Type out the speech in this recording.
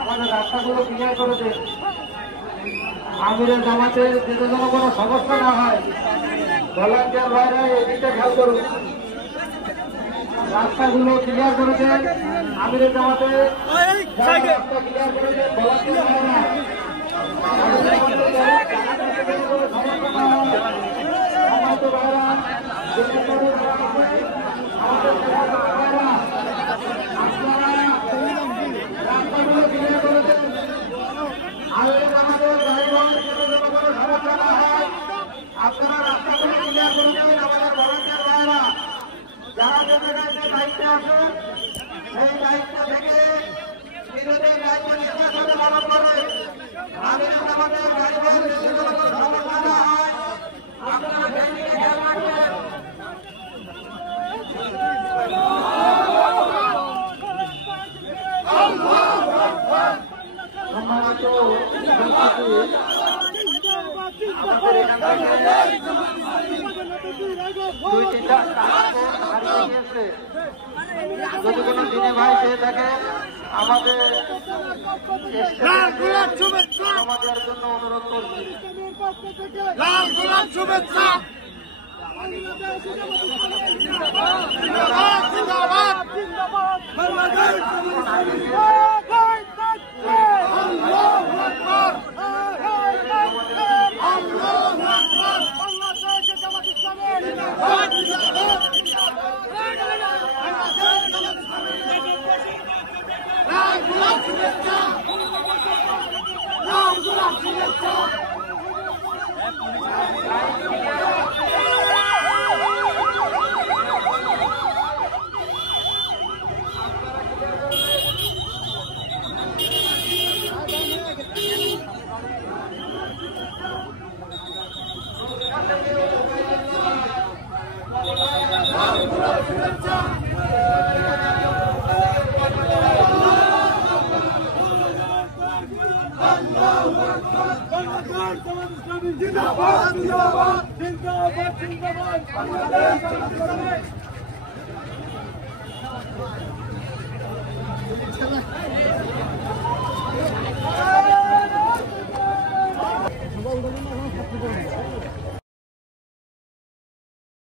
আমাদের রাস্তাগুলো ক্লিয়ার করে দেন। আমিরের জামাতে যেতে যেন কোনো সমস্যা না হয়, ভলান্টিয়ার ভাইরা এদিকটা খেয়াল করুন। রাস্তাগুলো ক্লিয়ার করে দেন। আমিরের জামাতে রাস্তা ক্লিয়ার করে দেন, ভলান্টিয়ার ভাইরা। আপনারা রাস্তাগুলো ক্লিয়ার করে দেবেন। আমাদের ভলান্টিয়ার ভাইরা যারা যে জায়গায় দায়িত্বে আসুন, সেই দায়িত্ব থেকে নিজেদের দায়িত্ব নিষ্ঠার সাথে পালন করে আমাদের গাড়িবহর সমস্যা না হয়, আপনারা সেই দিকে খেয়াল রাখবেন। সম্মানিত আমাদের এখান থেকে 2-3টা হারিয়ে গিয়েছে। যদি কোনো দিনে ভাই পেয়ে থাকে আমাদের সমাজের জন্য অনুরোধ করছি। লাল গোলাপ শুভেচ্ছা। जिंदाबाद जिंदाबाद जिंदाबाद जिंदाबाद बांग्लादेश।